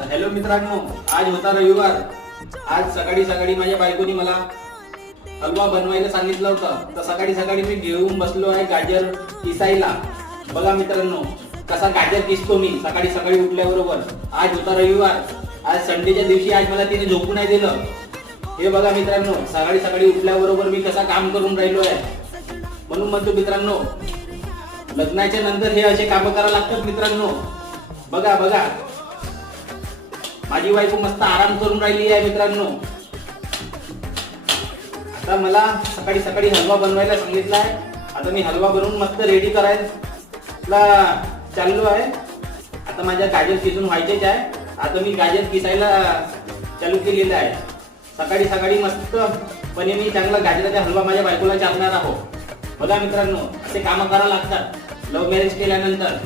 Hello मित्रांनो, आज होता रविवार। आज सकाळी सकाळी माझ्या बायकोनी मला हलवा बनवायला सांगितलं होतं, तर सकाळी सकाळी मी घेऊन बसलो आहे गाजर किसायला। बघा मित्रांनो, कसा गाजर किसतो मी सकाळी सकाळी उठल्याबरोबर। आज होता रविवार, आज संडेच्या दिवशी आज मला तिने झोपू नाही दिलं। हे बघा मित्रांनो, सकाळी सकाळी उठल्याबरोबर मी कसा काम करून राहिलो आहे। म्हणून म्हणतो मित्रांनो, लग्नाच्या नंतर हे असे काम करायला लागतात मित्रांनो। बघा बघा, माझी बायको मस्त आराम करून राहिली आहे मित्रांनो। आता मला सकाळी सकाळी हलवा बनवायला सांगितला आहे। आता मी हलवा बनवून मस्त रेडी करायला चाललो आहे। आता माझ्या गाजर किसून व्हायचेच आहे। आता मी गाजर किसायला चालू केलेलं आहे। सकाळी सकाळी मस्त पण मी चांगला गाजराचा हलवा माझ्या बायकोला चालणार आहो। बघा मित्रांनो, असे काम करायला लागतात लव्ह मॅरेज केल्यानंतर।